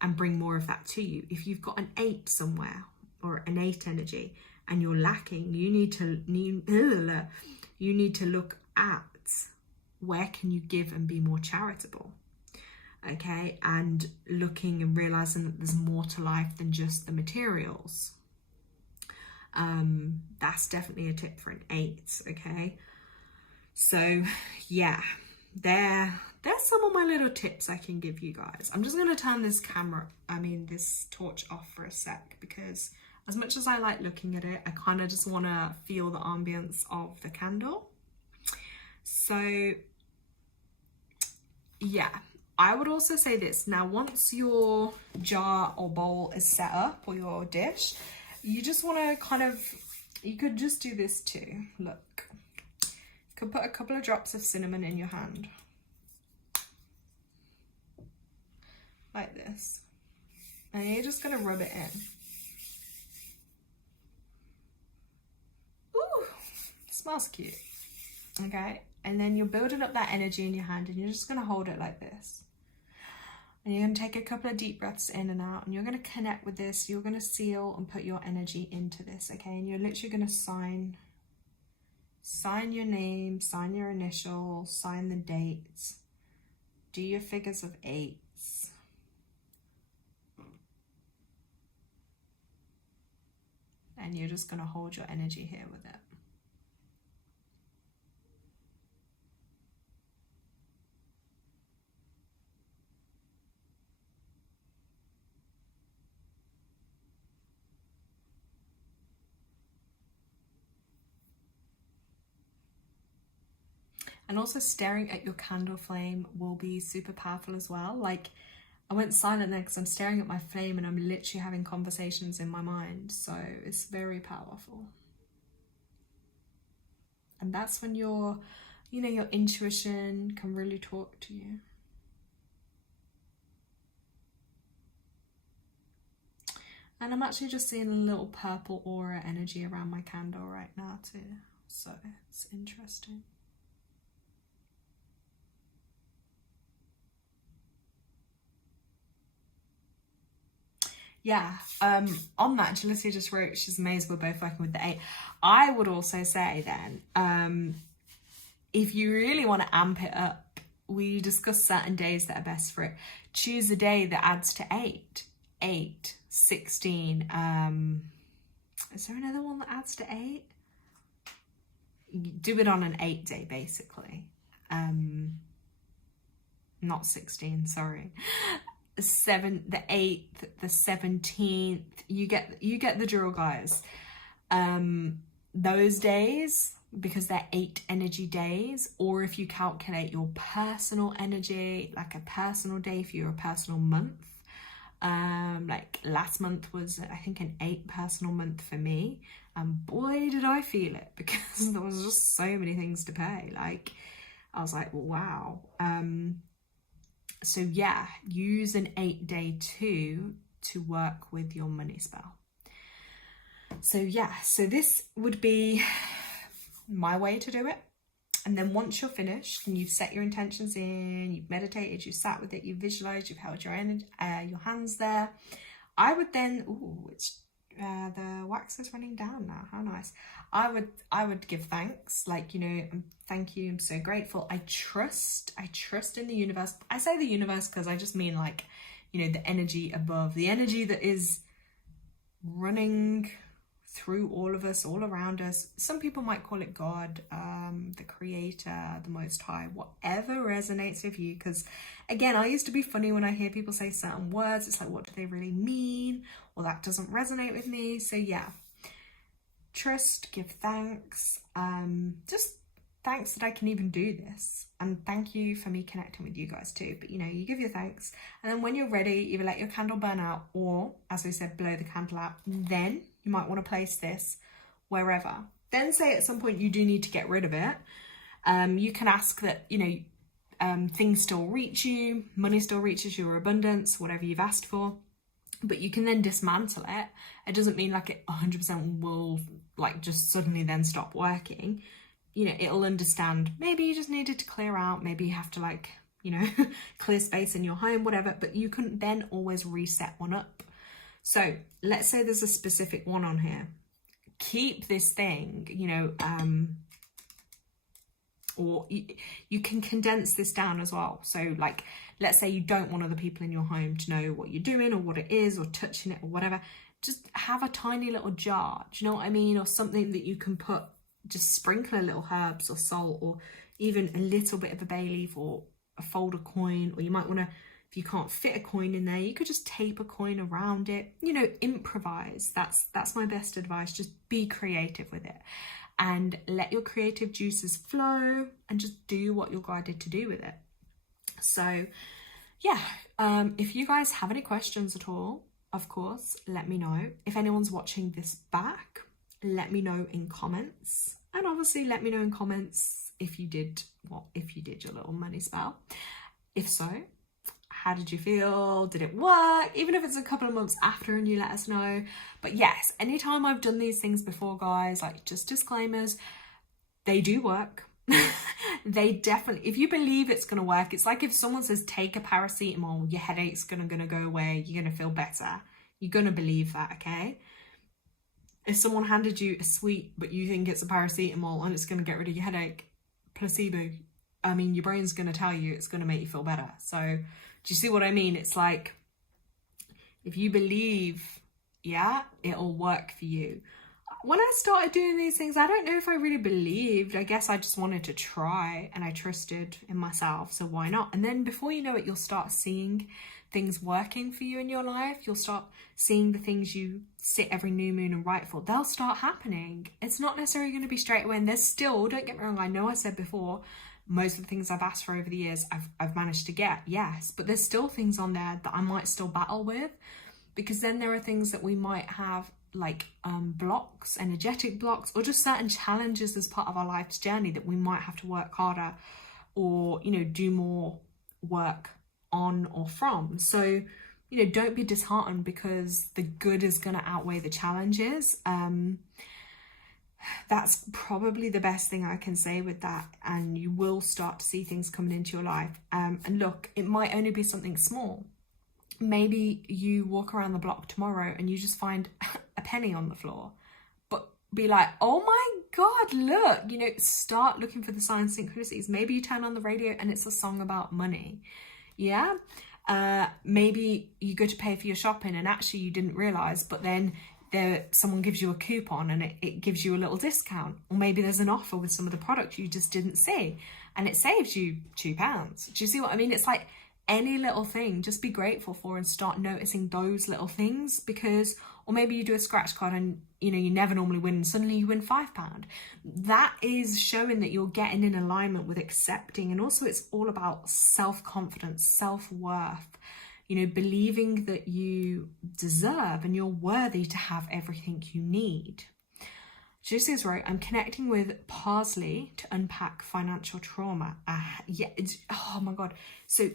and bring more of that to you. If you've got an 8 somewhere, or an 8 energy, and you're lacking, you need to look at where can you give and be more charitable. Okay, and looking and realizing that there's more to life than just the materials. That's definitely a tip for an 8. Okay, so yeah, there's some of my little tips I can give you guys. I'm just going to turn this this torch off for a sec, because as much as I like looking at it, I kind of just want to feel the ambience of the candle. So yeah, I would also say this. Now, once your jar or bowl is set up, or your dish, you just want to you could just do this too. Look, you could put a couple of drops of cinnamon in your hand. Like this. And you're just going to rub it in. Ooh, smells cute. Okay, and then you're building up that energy in your hand, and you're just going to hold it like this. And you're going to take a couple of deep breaths in and out, and you're going to connect with this. You're going to seal and put your energy into this, okay? And you're literally going to sign your name, sign your initials, sign the dates, do your figures of 8s. And you're just going to hold your energy here with it. And also staring at your candle flame will be super powerful as well. Like, I went silent there because I'm staring at my flame and I'm literally having conversations in my mind. So it's very powerful. And that's when your intuition can really talk to you. And I'm actually just seeing a little purple aura energy around my candle right now too. So it's interesting. Yeah, on that, Jalicia just wrote, she's amazed we're both working with the 8. I would also say then, if you really want to amp it up, we discuss certain days that are best for it. Choose a day that adds to 8. 8, 16. Is there another one that adds to 8? Do it on an 8 day, basically. Not 16, sorry. The 8th, the 17th, you get the drill, guys. Those days, because they're 8 energy days, or if you calculate your personal energy, like a personal day for your personal month, like last month was, I think, an 8 personal month for me, and boy did I feel it, because there was just so many things to pay. Like, I was like, wow. So yeah, use an 8 day too to work with your money spell. So yeah, so this would be my way to do it. And then once you're finished and you've set your intentions in, you've meditated, you've sat with it, you've visualized, you've held your hands there, I would then, the wax is running down now, how nice. I would give thanks, like, thank you, I'm so grateful. I trust in the universe. I say the universe because I just mean, like, the energy above, the energy that is running through all of us, all around us. Some people might call it God, the creator, the most high, whatever resonates with you. Because again, I used to be funny when I hear people say certain words. It's like, what do they really mean? Well, that doesn't resonate with me. So yeah, trust, give thanks, just thanks that I can even do this, and thank you for me connecting with you guys too. But you know, you give your thanks, and then when you're ready, either let your candle burn out, or as we said, blow the candle out. Then you might want to place this wherever. Then say at some point you do need to get rid of it. You can ask that, you know, things still reach you, money still reaches your abundance, whatever you've asked for, but you can then dismantle it. It doesn't mean like it 100% will like just suddenly then stop working. You know, it'll understand, maybe you just needed to clear out, maybe you have to like, you know, clear space in your home, whatever, but you can then always reset one up. So let's say there's a specific one on here. Keep this thing, you know, or you can condense this down as well. So like, let's say you don't want other people in your home to know what you're doing or what it is or touching it or whatever. Just have a tiny little jar, do you know what I mean? Or something that you can put, just sprinkle a little herbs or salt, or even a little bit of a bay leaf or a fold of coin. Or you might want to, if you can't fit a coin in there, you could just tape a coin around it. You know, improvise. That's my best advice. Just be creative with it and let your creative juices flow and just do what you're guided to do with it. So yeah, if you guys have any questions at all, of course, let me know. If anyone's watching this back, let me know in comments. And obviously let me know in comments if you did your little money spell. If so, how did you feel? Did it work? Even if it's a couple of months after and you let us know. But yes, anytime I've done these things before, guys, like just disclaimers, they do work. They definitely, if you believe it's going to work, it's like if someone says take a paracetamol, your headache's gonna go away, you're gonna feel better. You're gonna believe that, okay? If someone handed you a sweet but you think it's a paracetamol and it's going to get rid of your headache, placebo, I mean, your brain's going to tell you it's going to make you feel better. So do you see what I mean? It's like, if you believe, yeah, it'll work for you. When I started doing these things, I don't know if I really believed. I guess I just wanted to try and I trusted in myself. So why not? And then before you know it, you'll start seeing things working for you in your life. You'll start seeing the things you sit every new moon and write for. They'll start happening. It's not necessarily going to be straight away. And there's still, don't get me wrong, I know I said before, most of the things I've asked for over the years, I've managed to get, yes. But there's still things on there that I might still battle with. Because then there are things that we might have like blocks, energetic blocks, or just certain challenges as part of our life's journey that we might have to work harder or, you know, do more work on or from. So, you know, don't be disheartened because the good is going to outweigh the challenges. That's probably the best thing I can say with that. And you will start to see things coming into your life. And look, it might only be something small. Maybe you walk around the block tomorrow and you just find a penny on the floor, but be like, oh my God, look, you know, start looking for the signs, synchronicities. Maybe you turn on the radio and it's a song about money. Yeah. Maybe you go to pay for your shopping and actually you didn't realize, but then someone gives you a coupon and it gives you a little discount. Or maybe there's an offer with some of the products you just didn't see and it saves you £2. Do you see what I mean? It's like any little thing, just be grateful for and start noticing those little things. Because, or maybe you do a scratch card and, you know, you never normally win and suddenly you win £5. That is showing that you're getting in alignment with accepting. And also it's all about self-confidence, self-worth, you know, believing that you deserve and you're worthy to have everything you need. Juicy is right. I'm connecting with Parsley to unpack financial trauma. Yeah, oh my God. So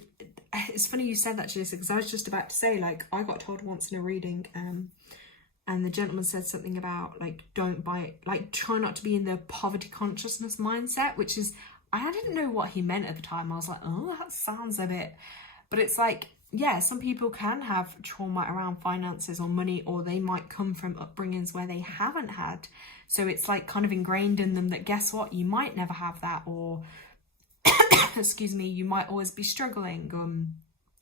it's funny you said that, Juicy, because I was just about to say, like, I got told once in a reading, and the gentleman said something about, like, don't buy, like, try not to be in the poverty consciousness mindset, which is, I didn't know what he meant at the time. I was like, oh, that sounds a bit, but it's like, yeah, some people can have trauma around finances or money, or they might come from upbringings where they haven't had. So it's like kind of ingrained in them that, guess what, you might never have that, or excuse me, you might always be struggling,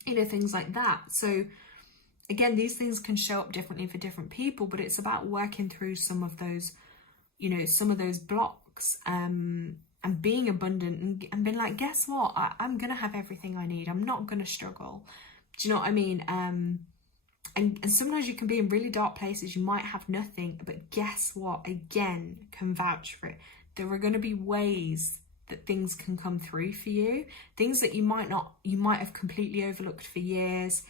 you know, things like that. So again, these things can show up differently for different people, but it's about working through some of those, you know, some of those blocks, and being abundant and being like, guess what, I'm gonna have everything I need. I'm not gonna struggle. Do you know what I mean? And sometimes you can be in really dark places. You might have nothing, but guess what? Again, can vouch for it. There are going to be ways that things can come through for you, things that you might have completely overlooked for years.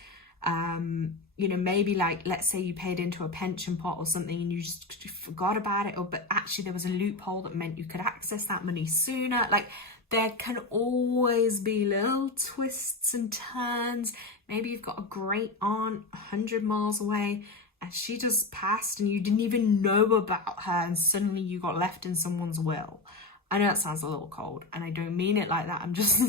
You know, maybe like, let's say you paid into a pension pot or something and you just forgot about it, or but actually there was a loophole that meant you could access that money sooner. Like, there can always be little twists and turns. Maybe you've got a great aunt 100 miles away and she just passed and you didn't even know about her, and suddenly you got left in someone's will. I know that sounds a little cold, and I don't mean it like that. I'm just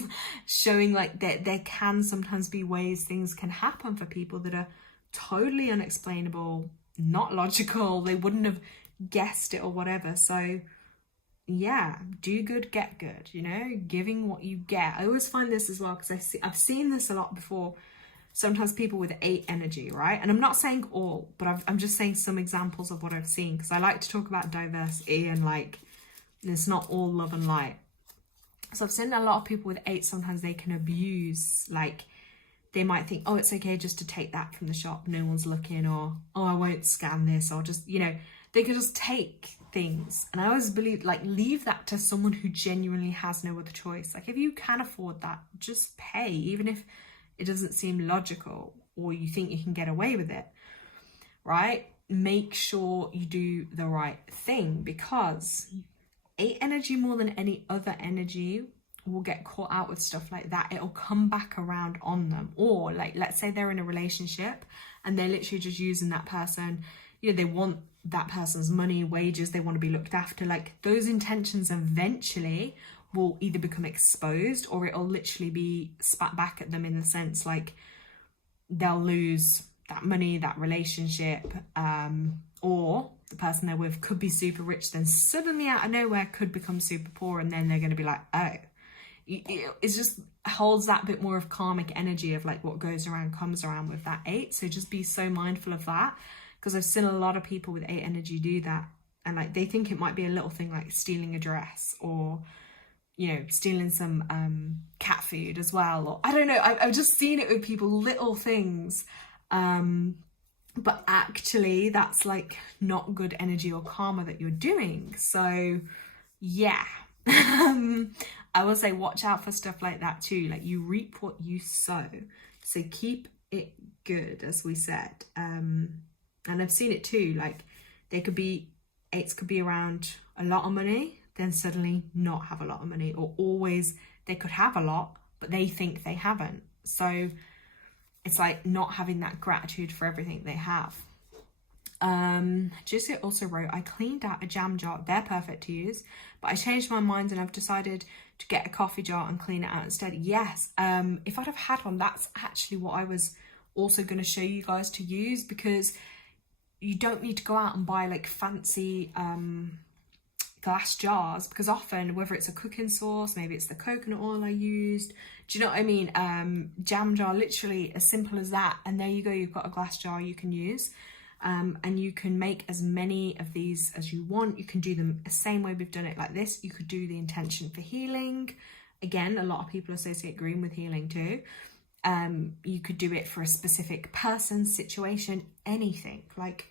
showing like that there can sometimes be ways things can happen for people that are totally unexplainable, not logical. They wouldn't have guessed it or whatever. So yeah, do good, get good, you know, giving what you get. I always find this as well, because I've seen this a lot before. Sometimes people with 8 energy, right? And I'm not saying all, but I'm just saying some examples of what I've seen, because I like to talk about diversity and like, it's not all love and light. So I've seen a lot of people with 8, sometimes they can abuse, like they might think, oh, it's okay just to take that from the shop, no one's looking, or oh, I won't scan this, or just, you know, they could just take things. And I always believe, like, leave that to someone who genuinely has no other choice. Like, if you can afford that, just pay, even if it doesn't seem logical or you think you can get away with it, right? Make sure you do the right thing, because 8 energy, more than any other energy, will get caught out with stuff like that. It'll come back around on them. Or like, let's say they're in a relationship and they're literally just using that person, you know, they want that person's money, wages, they want to be looked after. Like, those intentions eventually will either become exposed, or it'll literally be spat back at them, in the sense like they'll lose that money, that relationship, or the person they're with could be super rich, then suddenly out of nowhere could become super poor, and then they're going to be like, oh, it just holds that bit more of karmic energy of like, what goes around comes around with that 8. So just be so mindful of that, because I've seen a lot of people with 8 energy do that, and like they think it might be a little thing like stealing a dress, or you know, stealing some cat food as well, or I don't know, I've just seen it with people, little things. But actually that's like not good energy or karma that you're doing. So yeah, I will say watch out for stuff like that too. Like, you reap what you sow, so keep it good, as we said. And I've seen it too, like they could be, 8s could be around a lot of money, then suddenly not have a lot of money, or always they could have a lot but they think they haven't. So it's like not having that gratitude for everything they have. Jessica also wrote, I cleaned out a jam jar, they're perfect to use, but I changed my mind and I've decided to get a coffee jar and clean it out instead. Yes, if I'd have had one, that's actually what I was also going to show you guys to use, because you don't need to go out and buy like fancy glass jars, because often, whether it's a cooking sauce, maybe it's the coconut oil I used, do you know what I mean? Jam jar, literally as simple as that, and there you go, you've got a glass jar you can use. And you can make as many of these as you want. You can do them the same way we've done it, like this. You could do the intention for healing. Again, a lot of people associate green with healing too. You could do it for a specific person, situation, anything. Like,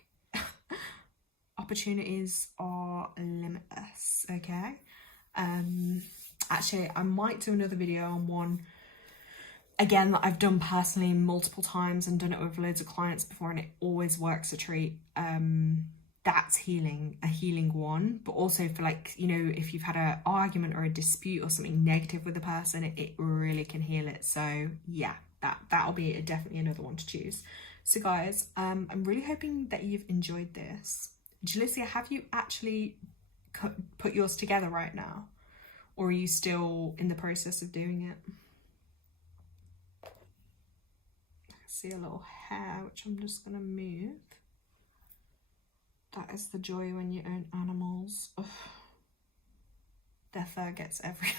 opportunities are limitless, okay? Actually, I might do another video on one, again, that I've done personally multiple times and done it with loads of clients before, and it always works a treat. That's healing, a healing one, but also for like, you know, if you've had an argument or a dispute or something negative with a person, it really can heal it. So yeah, that'll be definitely another one to choose. So guys, I'm really hoping that you've enjoyed this. Jalicia, have you actually put yours together right now? Or are you still in the process of doing it? I see a little hair, which I'm just going to move. That is the joy when you own animals. Ugh. Their fur gets everywhere.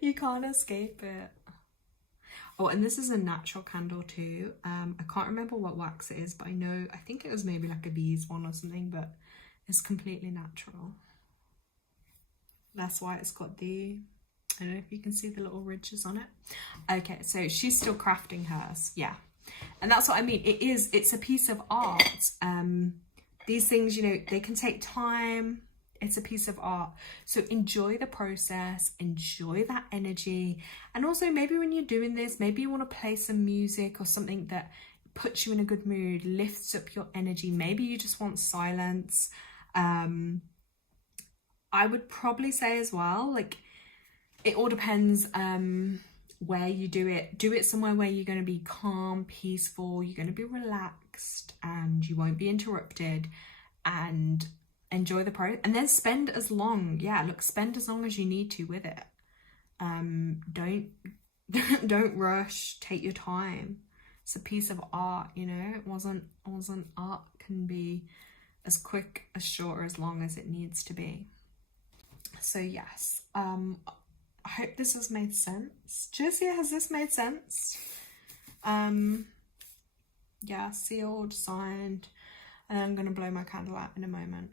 You can't escape it. Oh, and this is a natural candle too. I can't remember what wax it is, but I think it was maybe like a bees one or something, but it's completely natural. That's why it's got the, I don't know if you can see the little ridges on it. Okay, so she's still crafting hers, yeah. And that's what I mean, it's a piece of art. These things, you know, they can take time. It's a piece of art. So enjoy the process, enjoy that energy. And also maybe when you're doing this, maybe you want to play some music or something that puts you in a good mood, lifts up your energy. Maybe you just want silence. I would probably say as well, like, it all depends where you do it. Do it somewhere where you're going to be calm, peaceful, you're going to be relaxed and you won't be interrupted, and enjoy the process. And then spend as long, spend as long as you need to with it. Don't don't rush, take your time. It's a piece of art, you know. It wasn't art can be as quick, as short, or as long as it needs to be. So yes, I hope this has made sense. Jessica, has this made sense? Yeah, sealed, signed, and I'm gonna blow my candle out in a moment.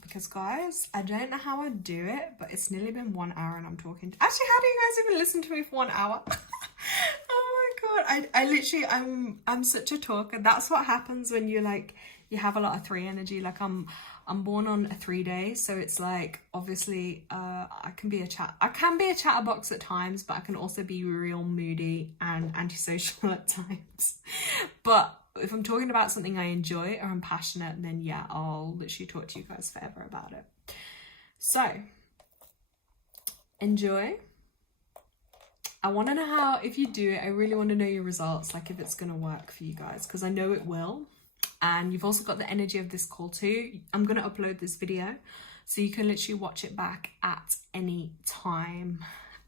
Because guys, I don't know how I do it, but it's nearly been 1 hour and I'm talking. Actually, how do you guys even listen to me for 1 hour? Oh my god, I literally, I'm such a talker. That's what happens when you like, you have a lot of 3 energy. Like I'm born on a 3 day, so it's like, obviously I can be a chatterbox at times, but I can also be real moody and antisocial at times. But if I'm talking about something I enjoy or I'm passionate, then yeah, I'll literally talk to you guys forever about it. So enjoy. I want to know how, if you do it, I really want to know your results, like if it's going to work for you guys, because I know it will. And you've also got the energy of this call too. I'm going to upload this video so you can literally watch it back at any time.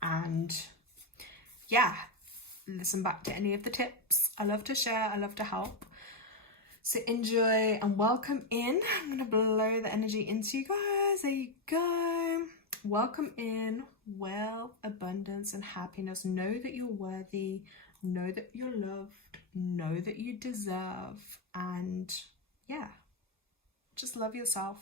And yeah, listen back to any of the tips. I love to share, I love to help. So enjoy and welcome in. I'm going to blow the energy into you guys. There you go. Welcome in wealth, abundance, and happiness. Know that you're worthy. Know that you're loved. Know that you deserve. And yeah, just love yourself.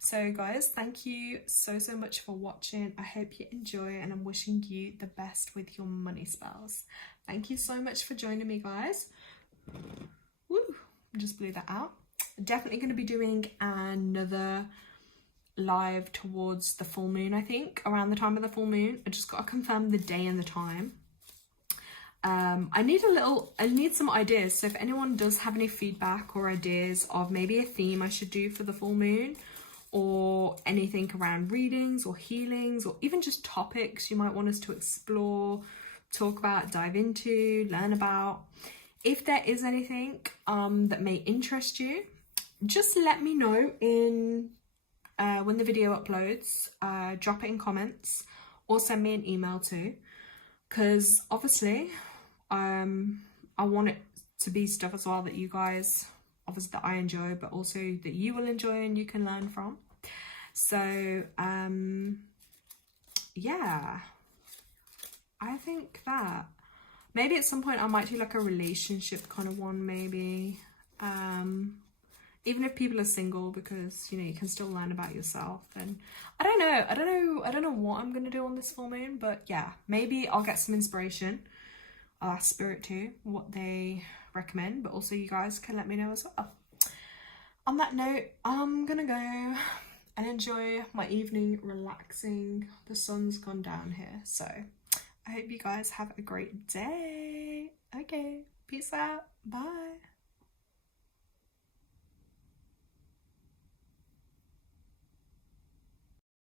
So guys, thank you so much for watching. I hope you enjoy, and I'm wishing you the best with your money spells. Thank you so much for joining me, guys. Woo, just blew that out. Definitely going to be doing another live towards the full moon, I think, around the time of the full moon. I just got to confirm the day and the time. I need some ideas. So if anyone does have any feedback or ideas of maybe a theme I should do for the full moon, or anything around readings or healings, or even just topics you might want us to explore, talk about, dive into, learn about. If there is anything that may interest you, just let me know in when the video uploads. Drop it in comments or send me an email too, because obviously I want it to be stuff as well that you guys, obviously, that I enjoy, but also that you will enjoy and you can learn from. So yeah, I think that maybe at some point I might do like a relationship kind of one, maybe, even if people are single, because you know, you can still learn about yourself. And I don't know what I'm gonna do on this full moon, but yeah, maybe I'll get some inspiration. I'll ask Spirit too what they recommend, but also you guys can let me know as well. On that note, I'm gonna go and enjoy my evening relaxing. The sun's gone down here, so I hope you guys have a great day. Okay, peace out, bye.